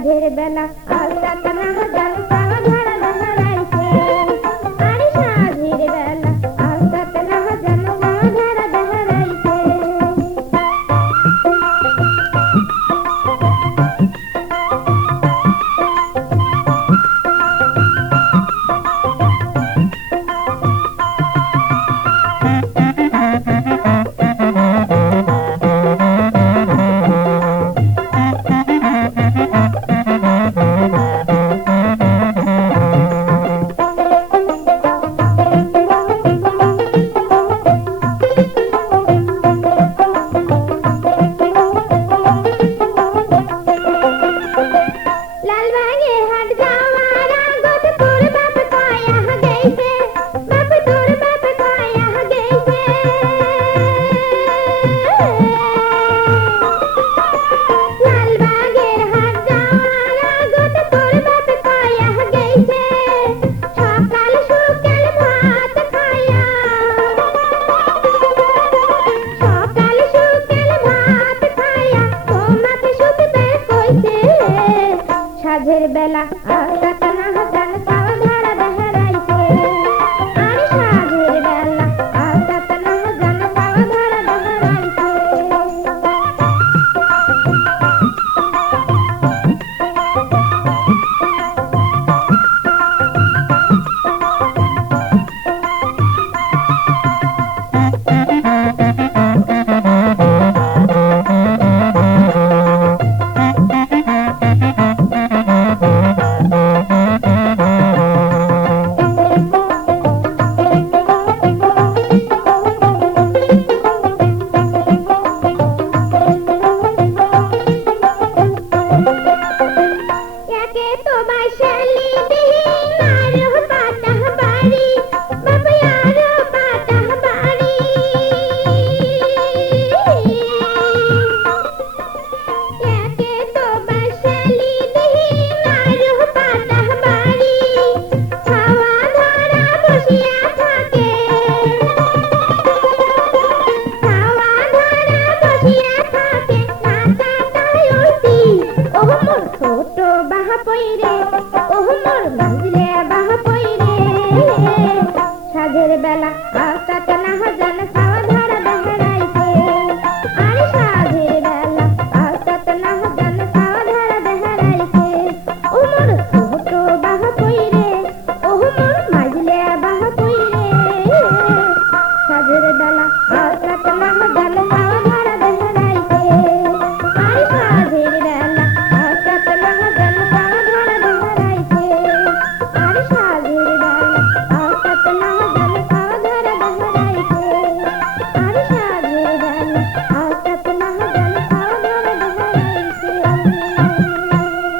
সাধের বেলা। সাঝের বেলা ওহ মোর মাঝলে বাহা পইরে সাজের বেলা